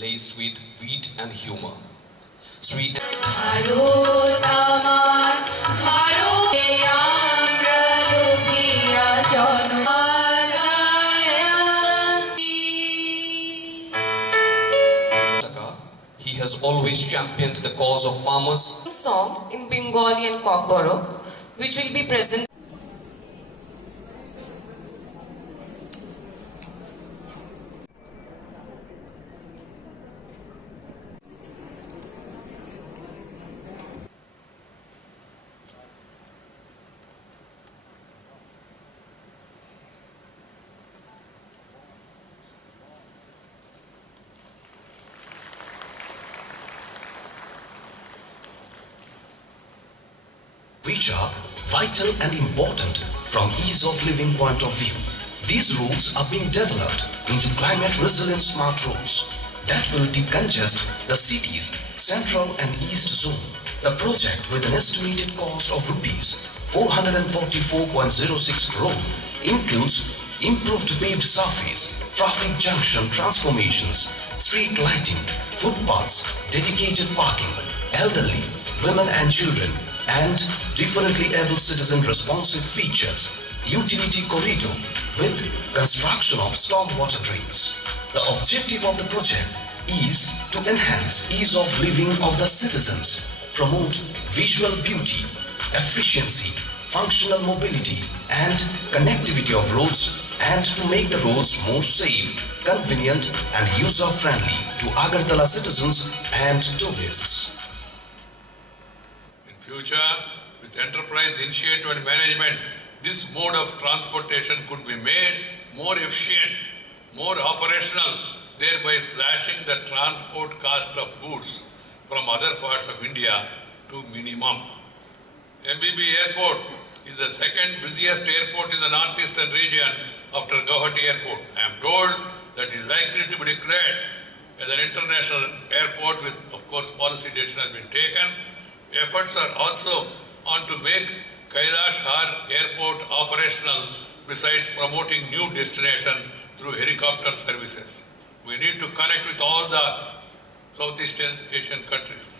laced with wit and humor. Sri he has always championed the cause of farmers. Song in Bengali and Kokborok, which will be present. Huijak, vital and important from ease of living point of view. These roads are being developed into climate resilient smart roads that will decongest the city's central and east zone. The project, with an estimated cost of rupees 444.06 crore, includes improved paved surface, traffic junction transformations, street lighting, footpaths, dedicated parking, elderly, women and children, and differently able citizen responsive features, utility corridor with construction of stormwater drains. The objective of the project is to enhance ease of living of the citizens, promote visual beauty, efficiency, functional mobility and connectivity of roads, and to make the roads more safe, convenient and user-friendly to Agartala citizens and tourists. Future, with enterprise initiative and management, this mode of transportation could be made more efficient, more operational, thereby slashing the transport cost of goods from other parts of India to minimum. MBB Airport is the second busiest airport in the northeastern region after Guwahati Airport. I am told that it is likely to be declared as an international airport with, of course, policy decision has been taken. Efforts are also on to make Kailash Har Airport operational, besides promoting new destinations through helicopter services. We need to connect with all the Southeast Asian countries.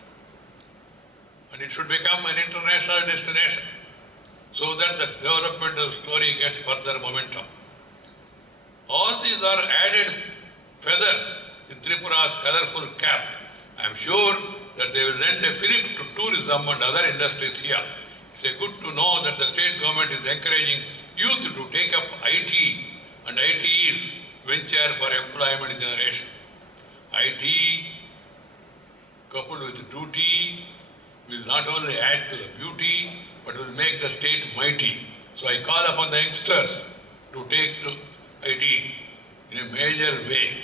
And it should become an international destination so that the developmental story gets further momentum. All these are added feathers in Tripura's colorful cap. I am sure that they will lend a fillip to tourism and other industries here. It's good to know that the state government is encouraging youth to take up IT and ITE's venture for employment generation. IT coupled with duty will not only add to the beauty but will make the state mighty. So I call upon the youngsters to take to IT in a major way.